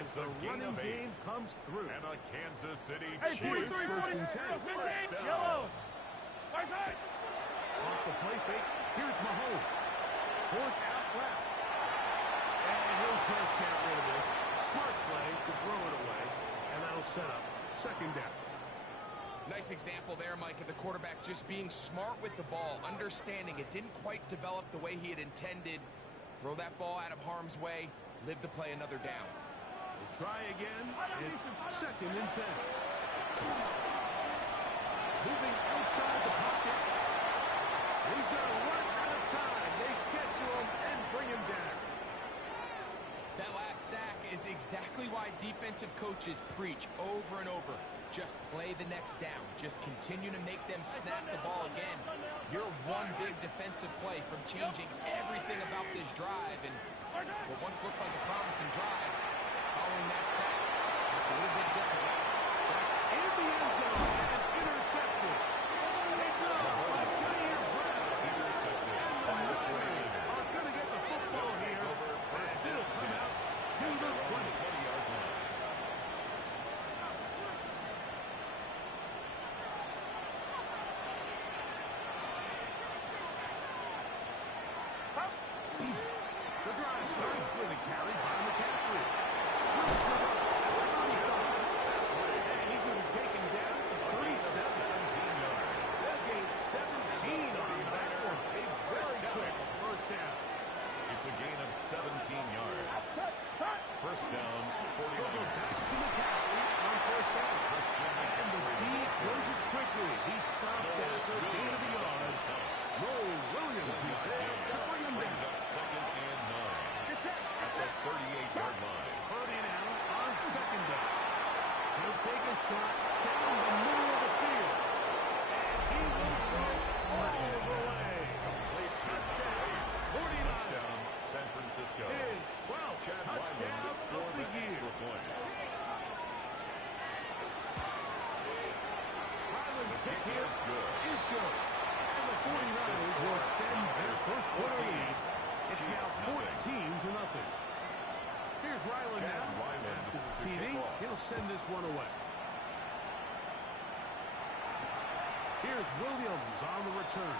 as the running game comes through. And a Kansas City Chiefs first and 10. First down. Yellow. Off the play fake, here's Mahomes. Forced out left. And he'll just get rid of this. Smart play to throw it away. And that'll set up second down. Nice example there, Mike, of the quarterback just being smart with the ball, understanding it didn't quite develop the way he had intended. Throw that ball out of harm's way, live to play another down. We'll try again. It's second and 10. Moving outside the pocket. He's going to run out of time. They get to him and bring him down. That last sack is exactly why defensive coaches preach over and over. Just play the next down. Just continue to make them snap the ball again. You're one big defensive play from changing everything about this drive. And what once looked like a promising drive, following that sack, looks a little bit different. In the end zone and intercepted. They go. Giants round. Intercepted. And the Niners are going to get the football here. And it'll come out to the 20-yard line. The drive starts with a carry by McCaffrey. And he's going to be taken down for 37. 17 yards. They'll gain 17 on that one. A very quick first down. It's a gain of 17 yards. First down, 49. Back to McCaffrey on first down. And the D closes quickly. He stopped after a gain of a yard. Roll Williams is there to bring him down. Second and 9. At the 38-yard line. Purdy now on second down. He'll take a shot down the middle of the field. And he will throw all the way. Complete Touchdown, 49. Touchdown, San Francisco. His 12th touchdown of the year. Ryland's pick here is good. And the 49ers will extend their first quarter lead. It's now 14-0. Here's Ryland now. After the TD, he'll send this one away. Here's Williams on the return.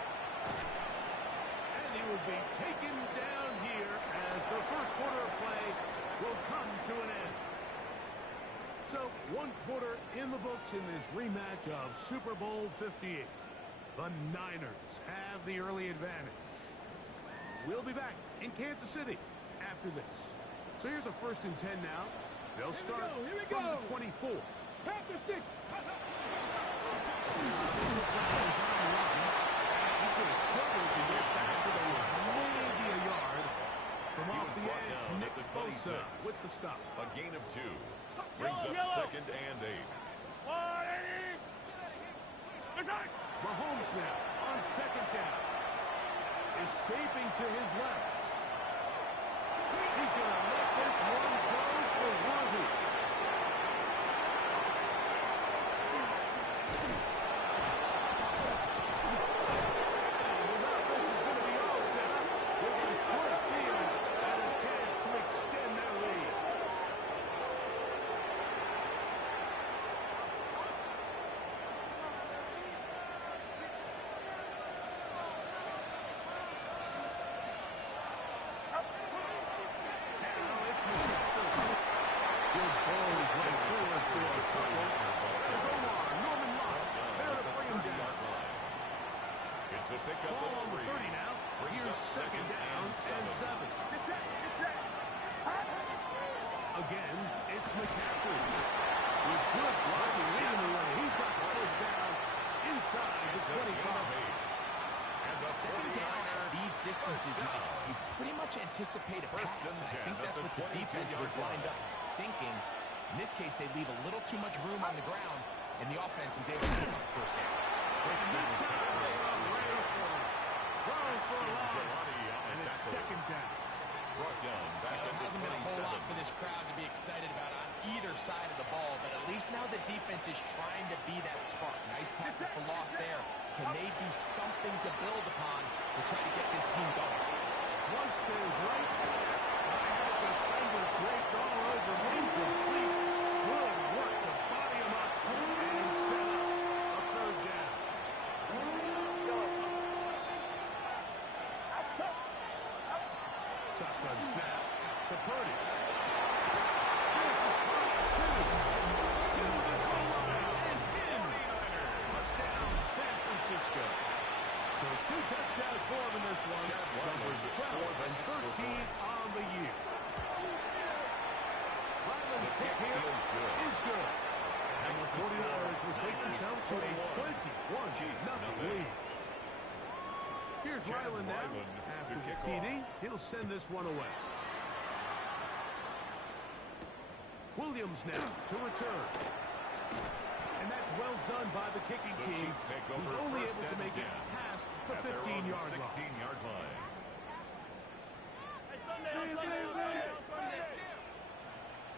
And he will be taken down here as the first quarter of play will come to an end. So, one quarter in the books in this rematch of Super Bowl 58. The Niners have the early advantage. We'll be back in Kansas City after this. So here's a first and 10 now. They'll start from the 24. Pass the stick. This looks like he's on the run. He's going to struggle to get back to the line. Maybe a yard. From off the edge, Nick Bosa with the stop. A gain of 2. Brings up second and 8. Mahomes now on second down. Escaping to his left. He's going to let this one go for Worthy. And his offense is going to be all set up with a short field and a chance to extend their lead. It's a pickup Ball of on the 3. 30 now. Here's second down and 7. Again, it's McCaffrey. With good blocking leading the way. He's got the first down inside the 25. Second down at these distances, Mike, you pretty much anticipate a pass. I think that's what the defense was lined up thinking. In this case, they leave a little too much room on the ground, and the offense is able to pick up first down. And it's second down. Brought down back There at the hasn't been a whole 27. lot for this crowd to be excited about on either side of the ball, but at least now the defense is trying to be that spark. Nice tackle for loss there. Can they do something to build upon to try to get this team going? Flush to his right. Defender draped all over me. shotgun snap to Purdy. This is caught to the goal line and in. Touchdown, San Francisco. So 2 touchdowns for him in this one. Numbers 12 and 13 on the year. Ryland's kick here is good. And the 49ers will take themselves to a 21-0 lead. Here's Ryland now. After the TD, he'll send this one away. Williams now to return. And that's well done by the kicking team. He's only able to make it past the 15-yard line. 16-yard line.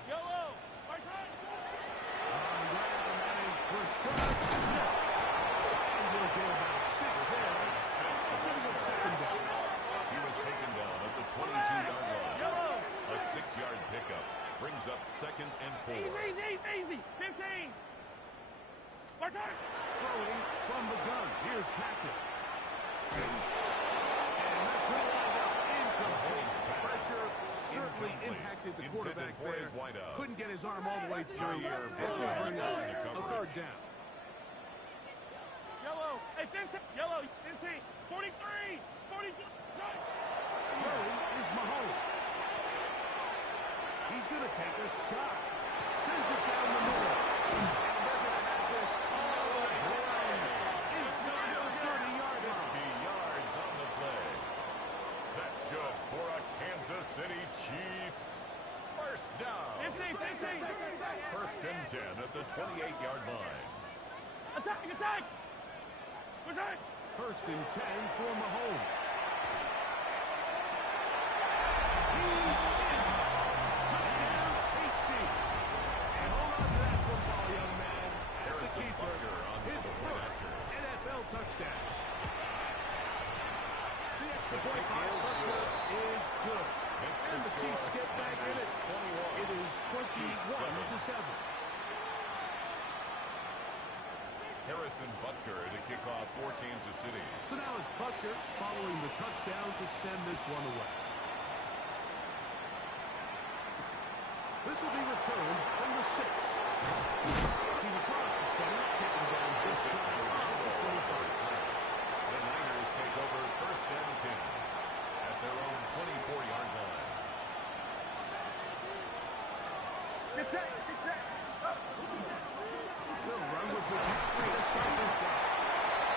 Yellow. On the ground, that is Brashard Smith. And he'll get about 6 there. Setting up second down. He was taken down at the 22-yard line. A 6-yard pickup brings up 2nd and 4. Easy. 15. Throwing from the gun. Here's Patrick. And that's going to wind up incomplete. Pressure certainly impacted the quarterback there. Couldn't get his arm all the way through. That's going to bring up a 3rd down. Yellow. Hey, 15. Yellow. 15. 43. 42. Throwing is Mahomes. He's going to take a shot. Sends it down the middle. And they're going to have this all the way down inside the 30-yard line. 50 yards on the play. That's good for a Kansas City Chiefs. First down. 15. 1st and 10 at the 28-yard line. Attack. 1st and 10 for Mahomes. He's in. Touchdown, KC. And hold on to that football, young man. It's a keeper. His 1st NFL touchdown. The extra point by Butler is good. And the Chiefs get back in it. It is 21-7. Harrison Butker to kick off for Kansas City. So now it's Butker following the touchdown to send this one away. This will be returned from the 6. He's across the 20, taken down just shy of the 25. The Niners take over 1st and 10 at their own 24-yard line. Get set. They'll run with McCaffrey to start this drive.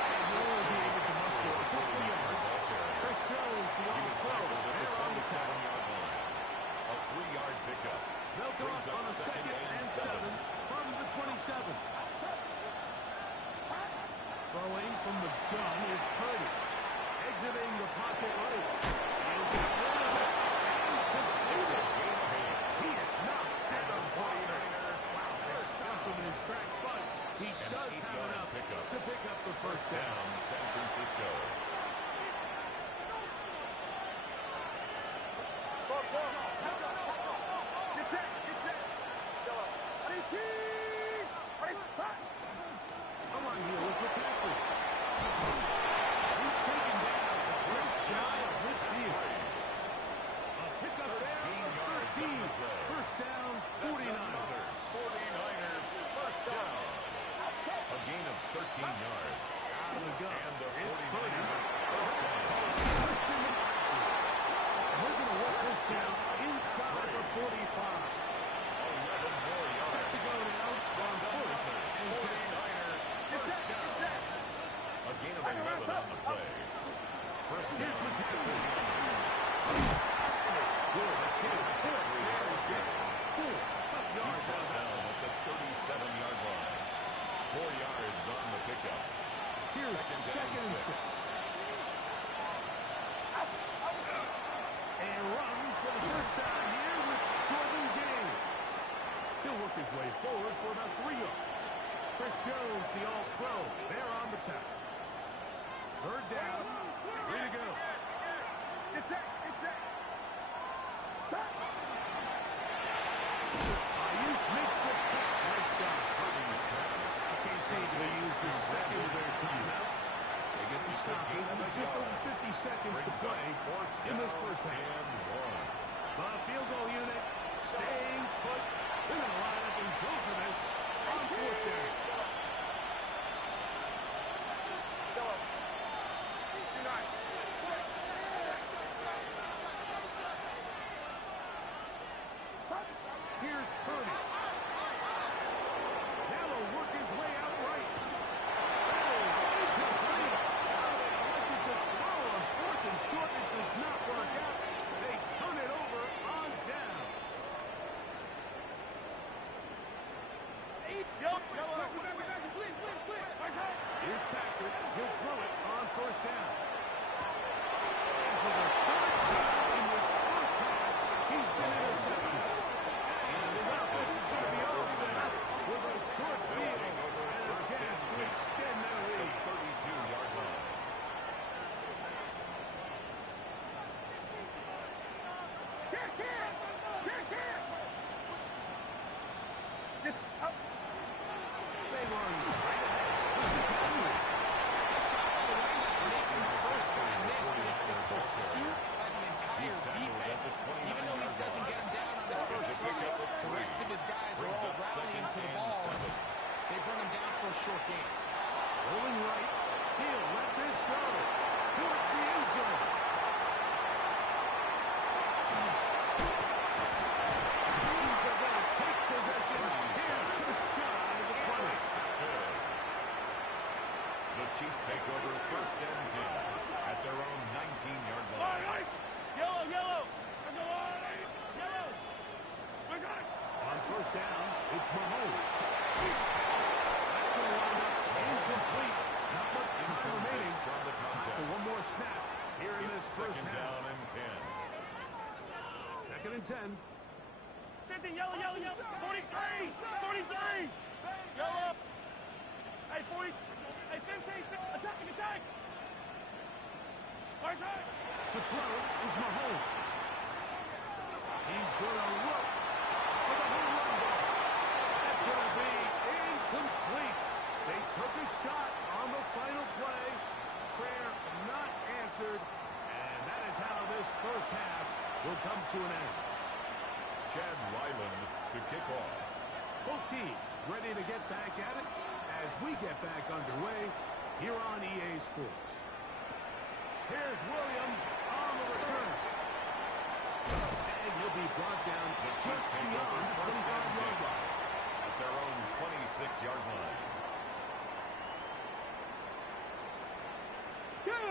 And he'll only be able to muster a couple yards. Chris Jones, the all-pro, there on the 7-yard line. A 3-yard pickup. They'll go up on a 2nd and 7 from the 27. Throwing from the gun is Purdy. Exiting the pocket late. He'll get rid of it. And complete it. He is not at the pointer. Wow, they stopped him in his tracks, but he does have enough to pick up the 1st down. San Francisco. Come on, here with McCaffrey. He's taken down just shy of midfield. A pickup there of 13. 1st down, 49ers. 49ers, 1st down. A gain of 13 yards. Out of the gun. And the It's 49ers, Purdy. 1st down. We're going to work this down inside the 45. 11 more yards. Set to go now on 1st and 10. 49ers, 1st down. A gain of 11 on the play. 1st Here's down. McCaffrey. Good. Very good. 4 tough He's yards brought on that. down at the 37-yard line. 4 yards on the pickup. Here's 2nd and 6. And run for the 1st time here with Jordan Gaines. He'll work his way forward for about 3 yards. Chris Jones, the all-pro, there on the tackle. 3rd down. Way to go. Get set. Ayuk makes the catch right side. Okay, say they used the 2nd of their timeouts. They get the stop with just over 50 seconds to play in this 1st half. And 1. for the third time in this first half, he's been intercepted. And his offense is going to be all set up with a short field and a chance to extend their lead. 32-yard line. They run straight ahead. A shot by the running back making the first guy miss, but it's the pursuit by the entire defense. Even though he doesn't get him down on his first try, the rest of his guys are all rallying to the ball. They bring him down for a short gain. Rolling right. He'll let this go. Towards the end zone. Teams are going to take possession here just shy of the 20. The Chiefs take over first and 10 at their own 19-yard line. Yellow, yellow. Let's go, yellow. Let's go. On first down, it's Mahomes. That's going to wind up incomplete. Not much time remaining. From the Time for one more snap here in this first second half. down and 10. Second and 10. 50, yellow, yellow, yellow. 43, 43. Yellow. Hey, 40. Hey, 15, attacking, attack. Right side. To throw is Mahomes. He's going to look for the home run ball. That's going to be incomplete. They took a shot on the final play. Prayer not answered. And that is how this first half will come to an end. Chad Ryland to kick off. Both teams ready to get back at it as we get back underway here on EA Sports. Here's Williams on the return. And he'll be brought down just beyond the 25-yard line. At their own 26-yard line. Go.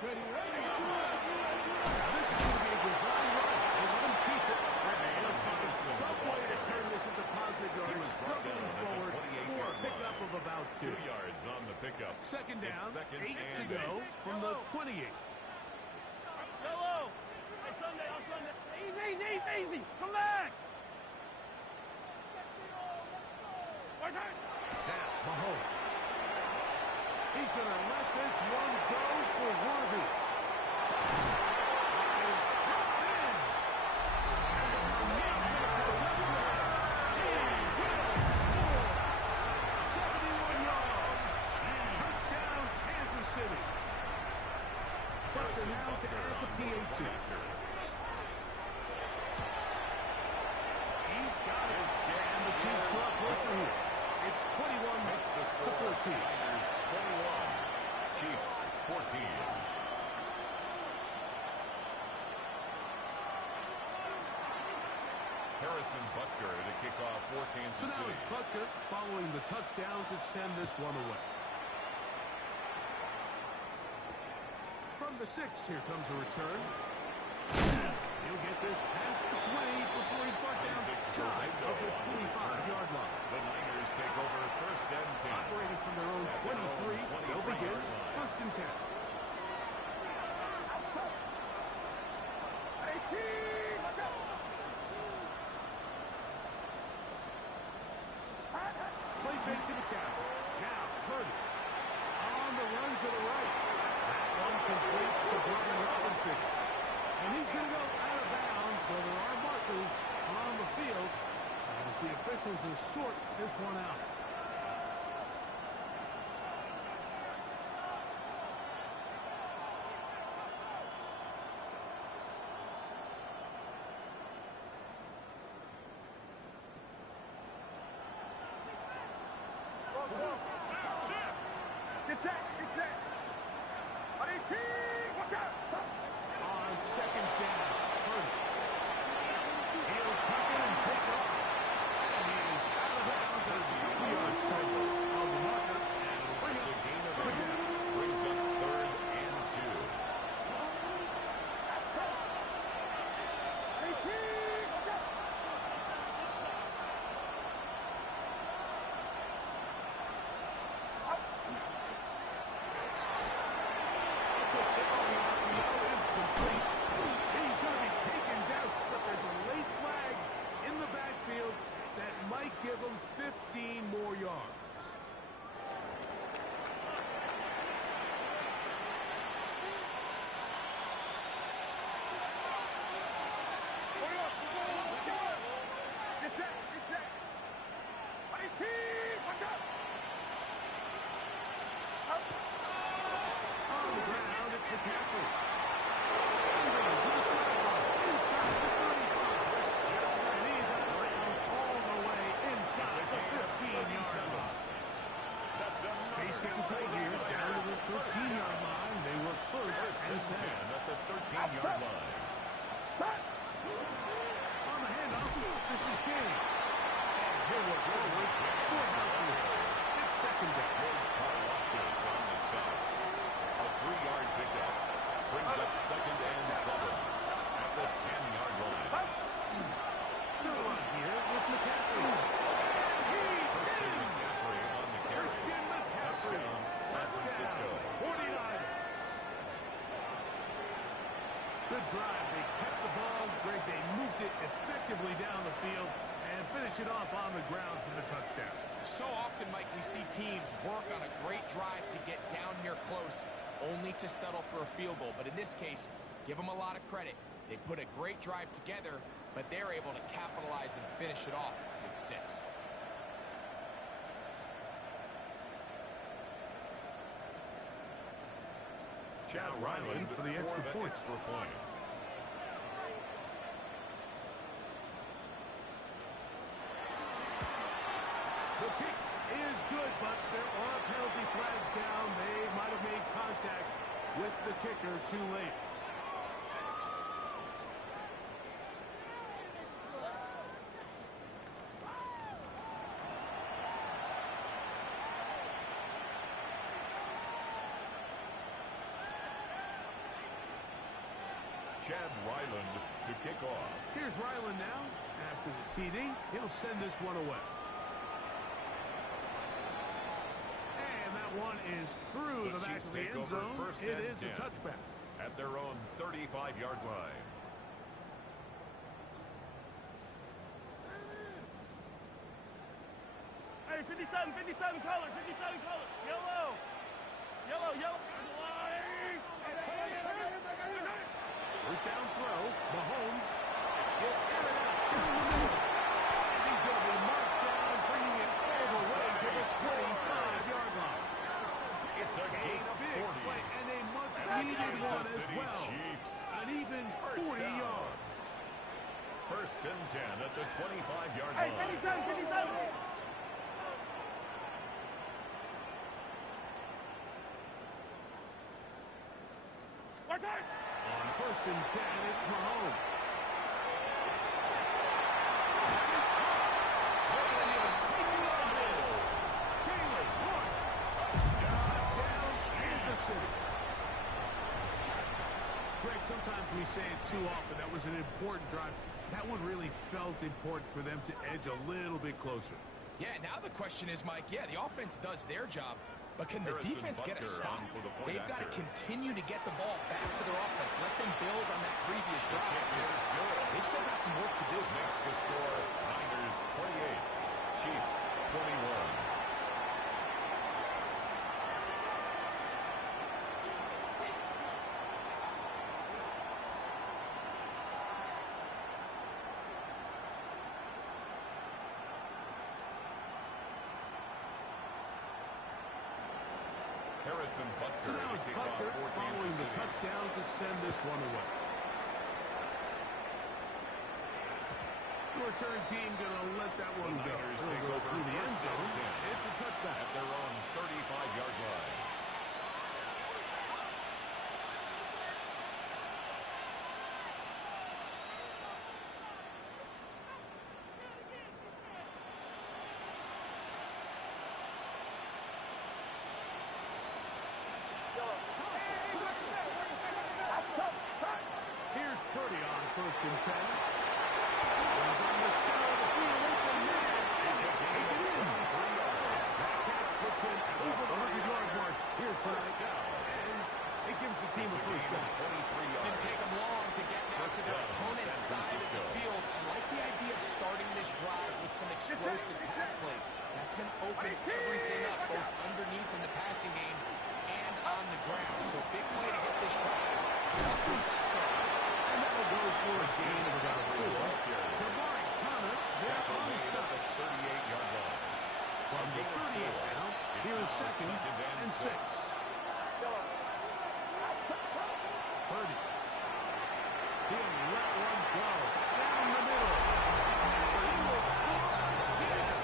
Ready, ready, go. Now this is going to be a design run. They let him keep it. They'll find some way to turn this into positive yardage. Struggling forward for a pickup of about 2. 2 yards on the pickup. Second down, It's second 8 to and go 8. from the 28. Yellow. Hey, Sunday, on Sunday. Easy, easy, easy, easy. Come back. Right side. Now, Mahomes. He's going to let this one go for Worthy. Is dropped in. He will score. 71 yards. Touchdown, Kansas City. Butler now to add the PAT. He's got it. And the Chiefs draw closer here. It's 21 to 14. Niners 21. Chiefs 14. Harrison Butker to kick off for So Kansas now City. it's Butker following the touchdown to send this one away. From the 6, here comes a return. He'll get this past the 20 before he's brought down shy of the 25-yard line. The Niners take over first and 10. Operating from their own 23, they'll begin first and 10. Play fake to McCaffrey. Now, Purdy. On the run to the right. That one complete to Brian Robinson. And he's going to go out of bounds where there are markers on the field as the officials will sort this one out. Get set, get set. Watch out. On second down, Purdy. He'll tuck it and take off. And he is out of bounds at 2 yards. getting tight here. Down to the 13-yard line. They work first and 10. At the 13-yard line. On the handoff, this is James. And here was forward for Malcolm. It's second down. George Karlaftis on the stop. A 3-yard pickup. Brings up second and 7 at the 10-yard line. Good run here with McCaffrey. He's in. McCaffrey on the carry. Christian McCaffrey. Touchdown, San Francisco. 49ers. Good drive. They kept the ball. Greg, they moved it effectively down the field and finished it off on the ground for the touchdown. So often, Mike, we see teams work on a great drive to get down here close, only to settle for a field goal. But in this case, give them a lot of credit. They put a great drive together, but they're able to capitalize and finish it off with 6. Chad Ryland for the extra point. The kick is good, but there are penalty flags down. They might have made contact with the kicker too late. Chad Ryland to kick off. Here's Ryland now. After the TD, he'll send this one away. And that one is through the back of the end zone. It is a touchback. At their own 35-yard line. Hey, 57 color, 57 color. Yellow. Yellow, yellow. There's a line. First down throw. Mahomes. He'll air it out down the middle. And he's going to be marked down, bringing it all the way to the 25-yard line. It's a gain of Big 40. play and a much-needed one as well. Chiefs. An even 40 yards. First and 10 at the 25-yard Hey, line. 57. Watch out! On first and 10, it's Mahomes. Kansas City. Greg, sometimes we say it too often. That was an important drive. That one really felt important for them to edge a little bit closer. Yeah, now the question is, Mike, yeah, the offense does their job, but can the defense get a stop? They've got to continue to get the ball back to their offense. Let them build on that previous drive. They've still got some work to do. Makes the score Niners 28, Chiefs 21. Harrison So Butker now to it's kick off Butker for following Kansas the City. touchdown to send this one away. The return team going to let that one go. Niners It'll take go over through the end first zone. and 10. It's a touchback. At their own 35-yard line. Here's Purdy on first and 10. Down the center of the field, open man, and it's taken in. That catch puts him over the 100-yard mark here tonight, and it gives the team a first down. Didn't take them long to get down to their opponent's side of the field. I like the idea of starting this drive with some explosive pass plays. That's going to open everything up, both underneath in the passing game and on the ground. So big play to get this drive off to a fast start. And that'll go for a gain of about 4. Jabari Connor, there on the stop. 38-yard line. From the 38 now, here is second and 6. Purdy. He'll let one go. Down the middle. He will score again.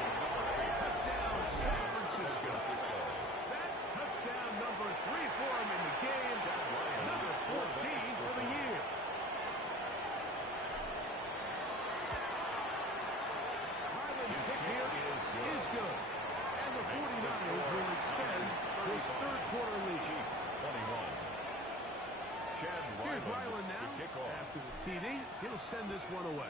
Touchdown, San Francisco. That this third quarter lead. Chiefs 21. Chad Here's Ryland Ryland to now. kick off. After the TD, he'll send this one away.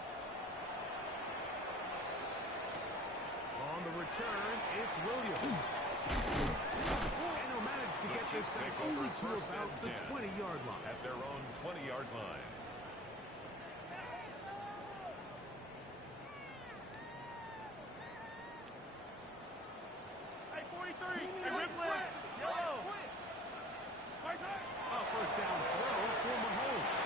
On the return, it's Williams. And he'll manage to get this sack only to about the 20-yard line. At their own 20-yard line. Hey, 43. Hey, Ripley. Yellow. Right side. First down throw for Mahomes.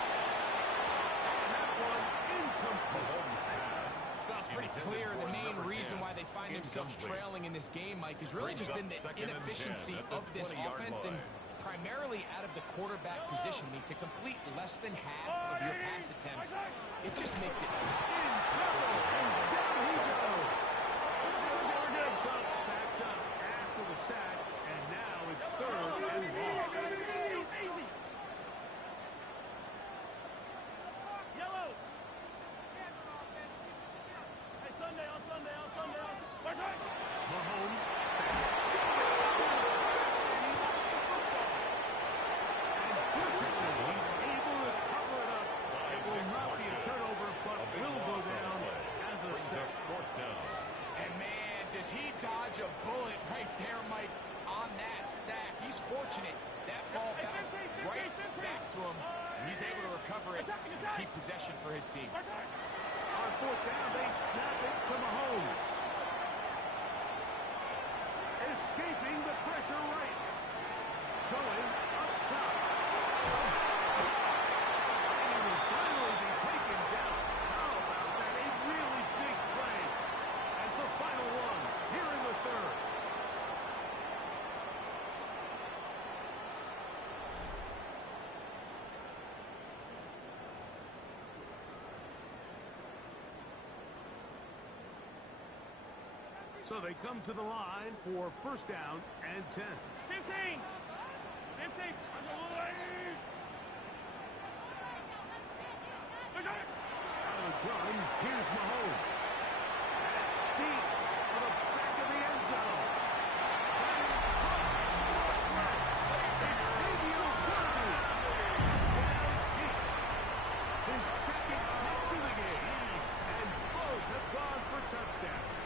And that one incomplete. Mahomes pass. Well, it's pretty clear the main reason why they find themselves trailing in this game, Mike, has really just been the inefficiency of this offense and primarily out of the quarterback position. I mean, to complete less than half of your pass attempts, it just makes it In trouble. Down he goes. Backed up after the sack, and now it's third and long. Easy. Yellow. Hey, Sunday. Right side. Mahomes. And fortunately, he's able to cover it up. It will not be a turnover, but will go down as a sack. Fourth down. And man, does he dodge a bullet right there, Mike, on that sack. He's fortunate. That ball bounced right back to him. And he's able to recover it and keep possession for his team. On fourth down, they snap it to Mahomes. Escaping the pressure right. Going up top. And he will finally be taken down. How about that? A really big play as the final one here in the third. So they come to the line for first down and 10. 15. Out of the gun, here's Mahomes. Deep to the back of the end zone. That is It's Xavier Worthy. Down Chiefs. His second catch of the game. And both have gone for touchdowns.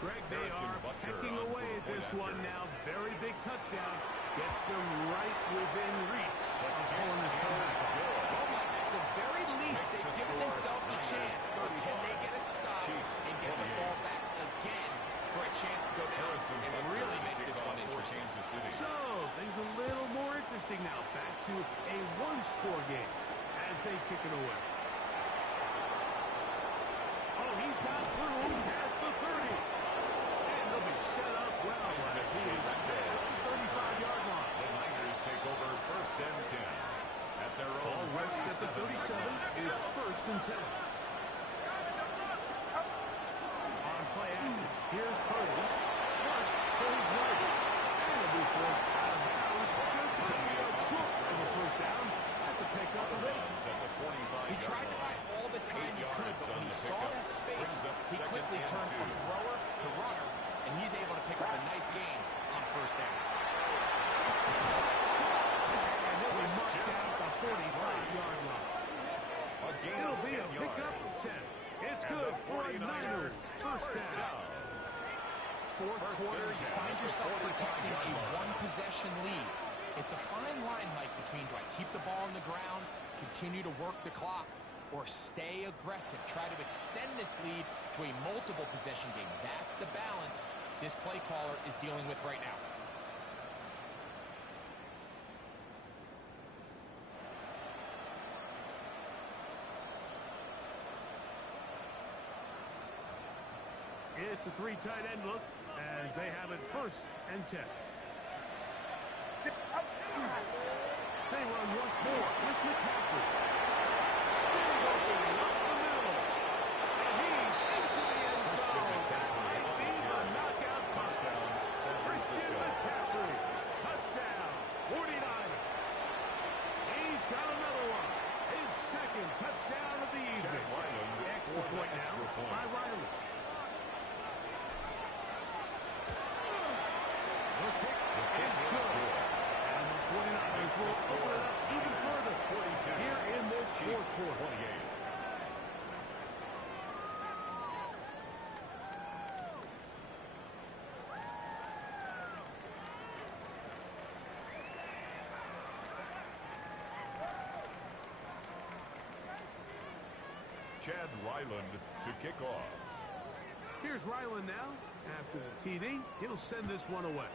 Greg, they are pecking away at this one now. Very big touchdown. Gets them right within reach of pulling this comeback. Well, Mike, at the very least, they've given themselves a chance. But can they get a stop and get the ball back again for a chance to go down and really make this one interesting? So, things a little more interesting now. Back to a one-score game as they kick it away. Oh, he's got through past the 30. And they'll be set up well as he is past the 35-yard line. The Niners take over first and 10. At their own Ball west at the 37. It's first and 10. On play action, here's Purdy. First to his right. And he'll be forced out of bounds. Just 20 yards short of the first down. That's a pickup of 8. He tried to buy all the time he could, but when he saw that space, he quickly turned from thrower to runner, and he's able to pick up a nice gain on first down. And he'll be marked down at the 45-yard line. It'll be a pickup of 10. It's good for the Niners. First down. Fourth quarter, you find yourself protecting a one-possession lead. It's a fine line, Mike, between do I keep the ball on the ground, continue to work the clock, or stay aggressive, try to extend this lead to a multiple possession game. That's the balance this play caller is dealing with right now. It's a three tight end look as they have it first and 10. They run once more with McCaffrey. Big opening up the middle. And he's into the end zone. That might be the knockout touchdown. Christian McCaffrey. Touchdown. 49ers. He's got another one. His second touchdown of the evening. Extra point now by Riley. 28. Chad Ryland to kick off. Here's Ryland now. After the TD, he'll send this one away.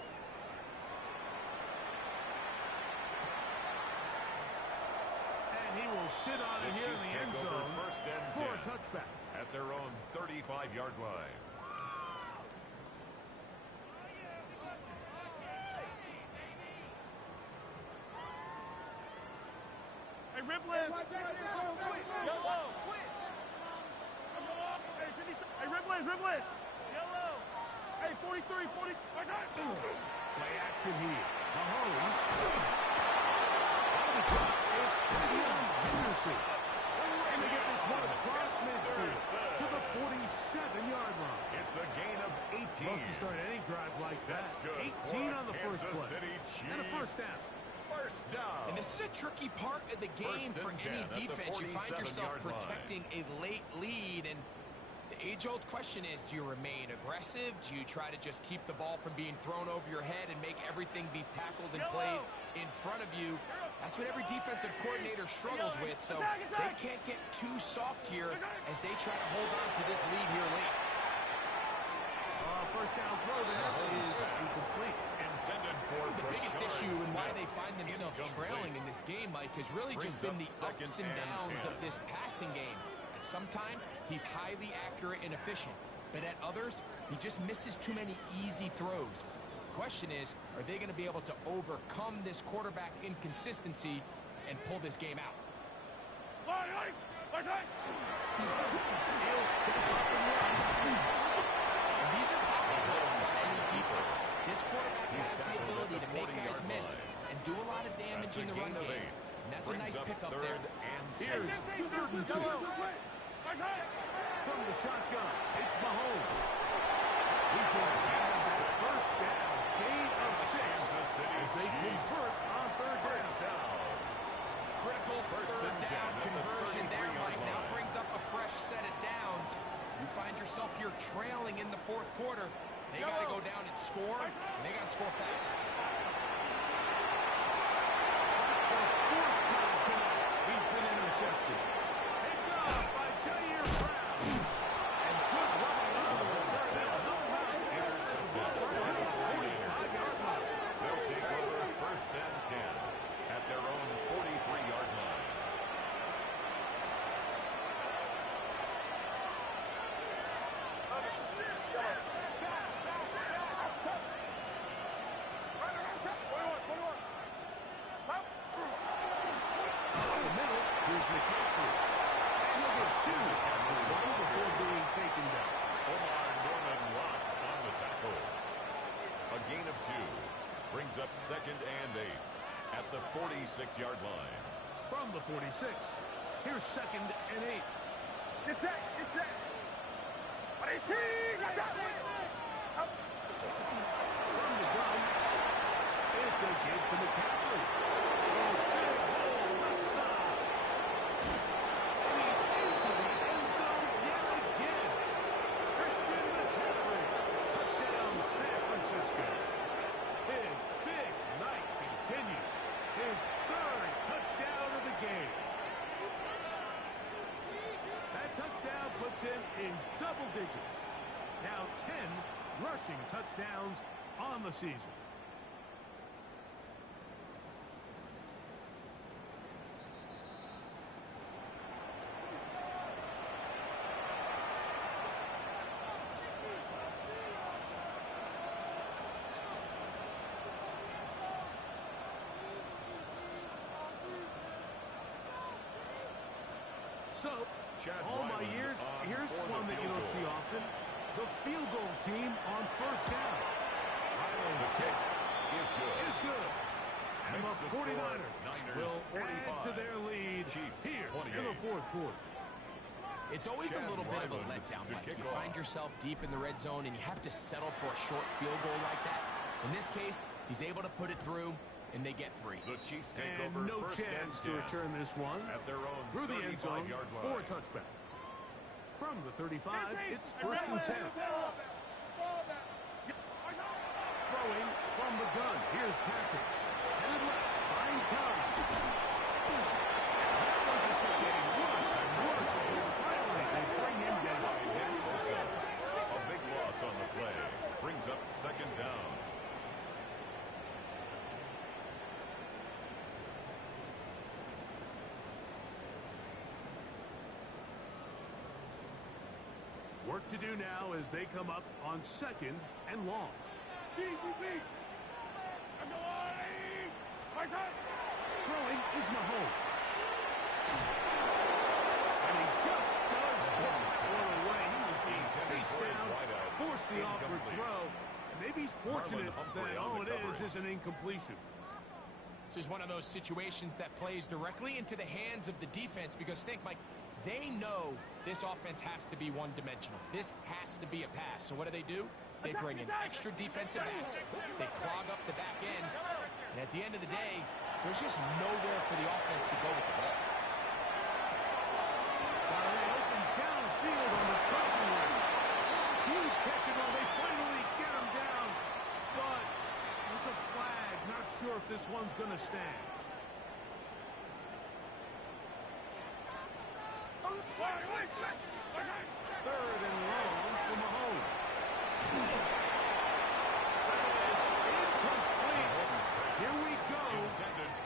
And he will sit on it here in the end zone for a touchback. At their own 35-yard line. Hey, Ripley! Yellow! Hey, Ripley! Yellow! Hey, 43, 40. Play action here. Mahomes. On the drop, it's Tavion Henderson. And they get this one across midfield to the 47-yard line. It's a gain of 18. Love to start any drive like that. That's good. 18 on the first Kansas play. City And a first down. First down. And this is a tricky part of the game for any defense. You find yourself protecting a late lead, and the age-old question is, do you remain aggressive? Do you try to just keep the ball from being thrown over your head and make everything be tackled and played in front of you? That's what every defensive coordinator struggles with, so they can't get too soft here as they try to hold on to this lead here late. First down throw there is incomplete. Intended for The biggest issue and why they find themselves trailing in this game, Mike, has really just been the ups and downs of this passing game. And sometimes he's highly accurate and efficient, but at others, he just misses too many easy throws. The question is, are they going to be able to overcome this quarterback inconsistency and pull this game out? He'll step up and run. And these are pocket holes for any defense. This quarterback has the ability to make guys miss and do a lot of damage in the run game. And that's a nice pickup there. Here's third and 2. From the shotgun, it's Mahomes. He's going to have the first down, gain of 6 as they convert on third down. Critical third down conversion there, Mike. Now brings up a fresh set of downs. You find yourself here trailing in the fourth quarter. They got to go down and score, and they got to score fast. That's the fourth time tonight he's been intercepted. Picked off by Jair Brown. And good running on the return. They'll help him out. They'll take over first and 10 at their own 43-yard line. Brings up second and 8 at the 46-yard line. From the 46, here's second and 8. It's that. What is he? From the gun, it's a give to McCaffrey. Oh, big hole left side. And he's into the end zone yet again. Christian McCaffrey. Touchdown, San Francisco. His big night continues. His third touchdown of the game. That touchdown puts him in double digits. Now 10 rushing touchdowns on the season. So, all my years, here's one that you don't see often. The field goal team on first down. The kick is good. Is good. And Makes the the score 49ers will add to their lead here in the fourth quarter. It's always a little bit of a letdown, Mike. You find yourself deep in the red zone, and you have to settle for a short field goal like that. In this case, he's able to put it through, and they get 3. The Chiefs take And over no first chance and to 10 return this one at their own through the end zone 35-yard line. for a touchback. From the 35, it's first and 10. Throwing from the gun. Here's Patrick. Headed left. Buying time. That one just kept getting worse and worse until finally they bring him down. A big loss on the play. Brings up second down. Work to do now as they come up on second and long. Throwing is Mahomes. And he just does put the ball away. He was being chased down, forced the awkward throw. Maybe he's fortunate that all it is an incompletion. This is one of those situations that plays directly into the hands of the defense because think, Mike, they know this offense has to be one-dimensional. This has to be a pass. So what do? They bring in extra defensive backs. They clog up the back end. And at the end of the day, there's just nowhere for the offense to go with the ball. They open downfield on the crossing line. Huge catch and all. They finally get him down. But there's a flag. Not sure if this one's going to stand. Third and long for Mahomes. Incomplete. Here we go.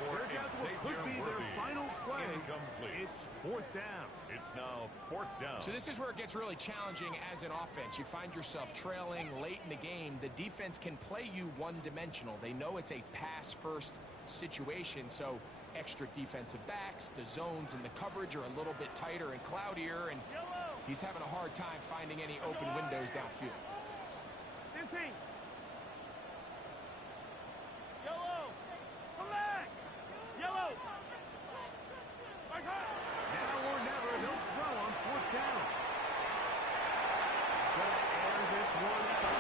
They're down to what could be their final play. It's fourth down. It's now fourth down. So this is where it gets really challenging as an offense. You find yourself trailing late in the game. The defense can play you one-dimensional. They know it's a pass-first situation, so extra defensive backs, the zones and the coverage are a little bit tighter and cloudier, and he's having a hard time finding any open windows downfield. 15. Yellow. Come back. Yellow. Now or never, he'll throw on fourth down. He's going to air this one out.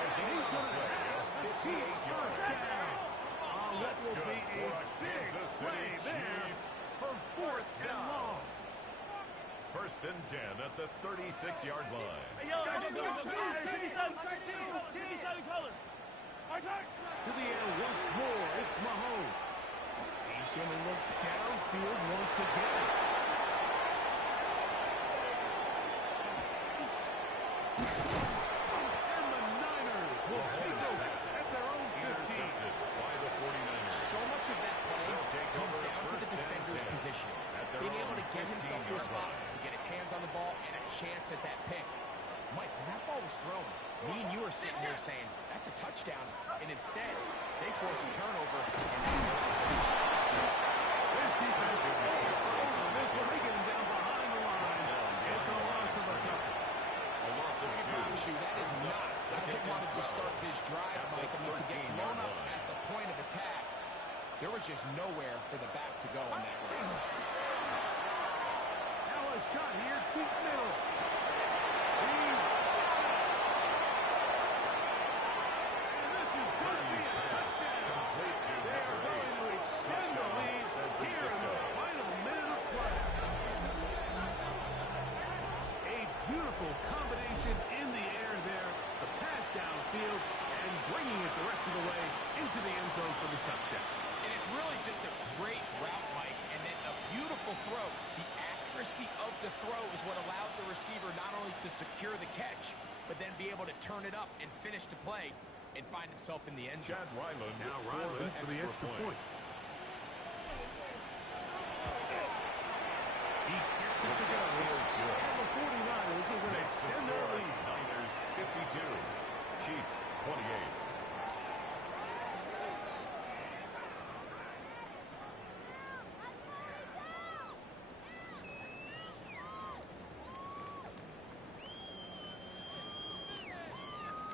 And he's going to have the Chiefs first down. What will be a big play there for fourth and long. First and 10 at the 36-yard line. Hey, yellow. Go. 57 color. To the end once more, it's Mahomes. He's going to look downfield once again. And the Niners will take over at their own 15. Intercepted by the 49ers. So much of that play comes down to the defender's position. Being able to get himself to a spot, to get his hands on the ball, and a chance at that pick. Mike, when that ball was thrown, me and you are sitting here saying, that's a touchdown. And instead, they force a turnover. This defense is on this one. They get him down behind the line. It's a loss of a couple. A loss of I 2. promise you, that is not how they wanted to start this drive, Mike. I mean, to get blown up at the point of attack, there was just nowhere for the back to go on that run. Now a shot here, deep middle. And this is going to be a touchdown. They are going to extend the lead here in the final minute of play. A beautiful combination in the air there. The pass downfield and bringing it the rest of the way into the end zone for the touchdown. And it's really just a great route, Mike, and then a beautiful throw. The accuracy of the throw is what allowed the receiver not only to secure the catch, but then be able to turn it up and finish the play and find himself in the end zone. Chad Ryland Now Ryland for the extra point. He gets it to go. And the 49ers are going to extend their lead. Niners 52. Chiefs 28.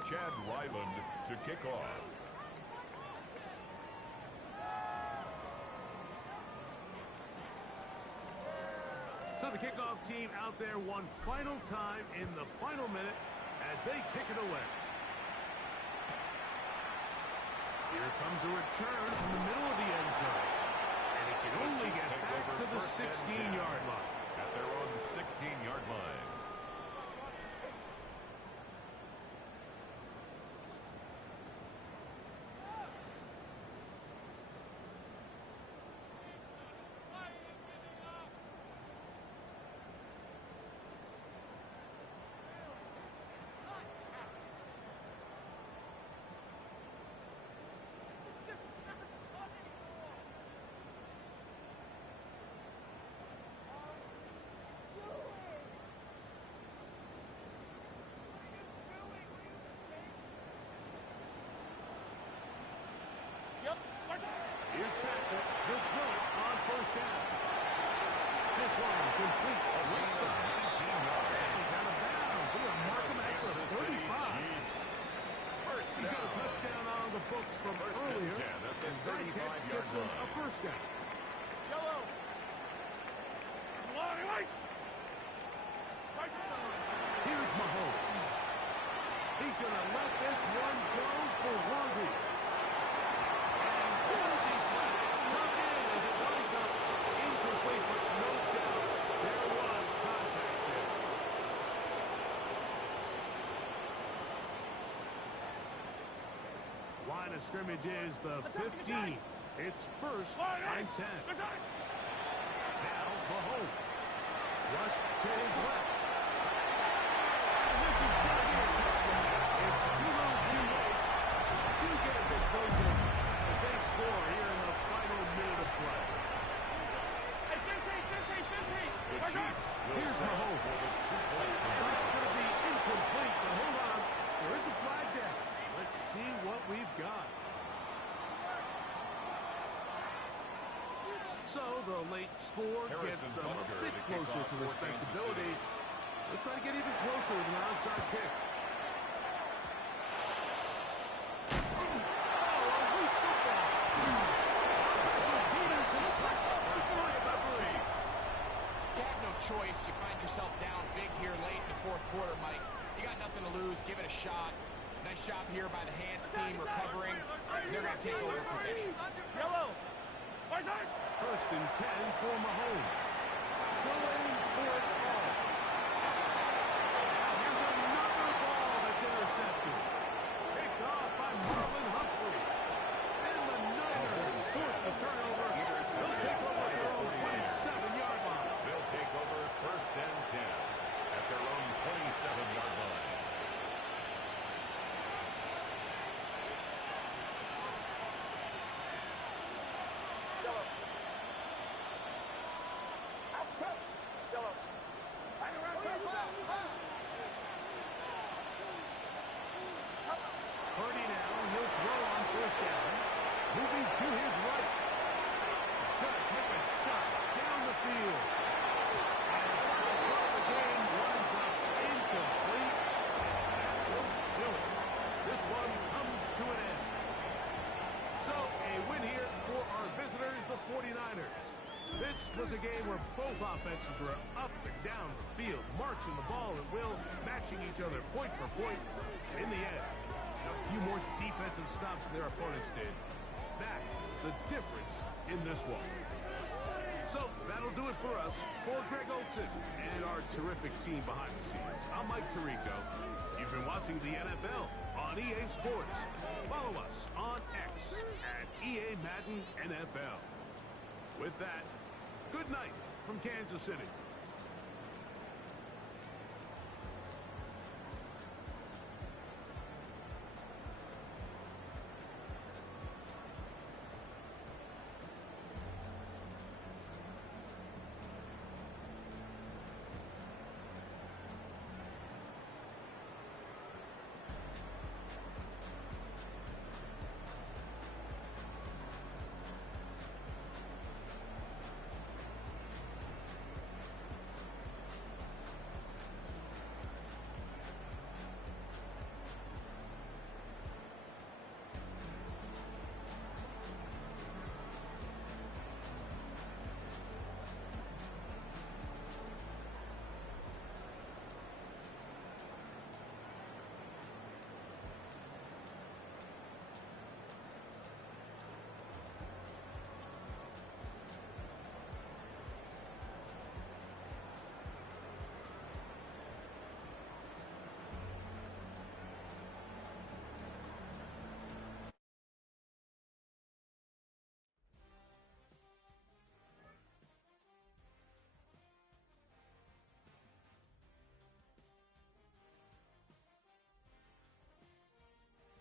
Chad Ryland to kick off. So the kickoff team out there one final time in the final minute as they kick it away. Here comes a return from the middle of the end zone. And it can only get back to the 16-yard line. At their own 16-yard line. Here's Patrick. He'll throw it on first down. This one complete. A gain of 19 yards. He's out of bounds. We're going to mark him at the 35. He's got a touchdown on the books from earlier. At the And that catch 35-yard gets him a line. first down. Yellow. Here's Mahomes. He's going to let this one go for Worthy. And penalty flags come in as it winds up incomplete, but no doubt there was contact there. Line of scrimmage is the 15. It's first and 10. Now Mahomes. Rush to his left. And this is going to be a touchdown. It's too little too late. Do get a bit closer as they score here in the final minute of play. The Chiefs will Here's set Mahomes. for the Super Bowl. That's going to be incomplete, but hold on. There is a flag down. Let's see what we've got. So the late score gets Harrison them a Butker bit to kick closer off to for respectability. Kansas City. Let's try to get even closer with an onside kick. Oh, a loose football. Special teams in front. Chiefs. You have no choice. You find yourself down big here late in the fourth quarter, Mike. You got nothing to lose. Give it a shot. Nice job here by the hands team recovering. They're going to take over possession. Yellow. First and 10 for Mahomes. Going for it all. Now here's another ball that's intercepted. Picked off by Marlon Humphrey. And the Niners force the turnover. They'll take over their own 27-yard line. They'll take over first and 10 at their own 27-yard line. Purdy now, he'll throw on first down. Moving to his right. He's going to take a shot down the field. And the final throw of the game winds up incomplete. That will do it. This one comes to an end. So, a win here for our visitors, the 49ers. This was a game where both offenses were up and down the field, marching the ball at will, matching each other point for point. In the end, a few more defensive stops than their opponents did. That's the difference in this one. So, that'll do it for us. For Greg Olson and our terrific team behind the scenes, I'm Mike Tirico. You've been watching the NFL on EA Sports. Follow us on X at EA Madden NFL. With that, good night from Kansas City.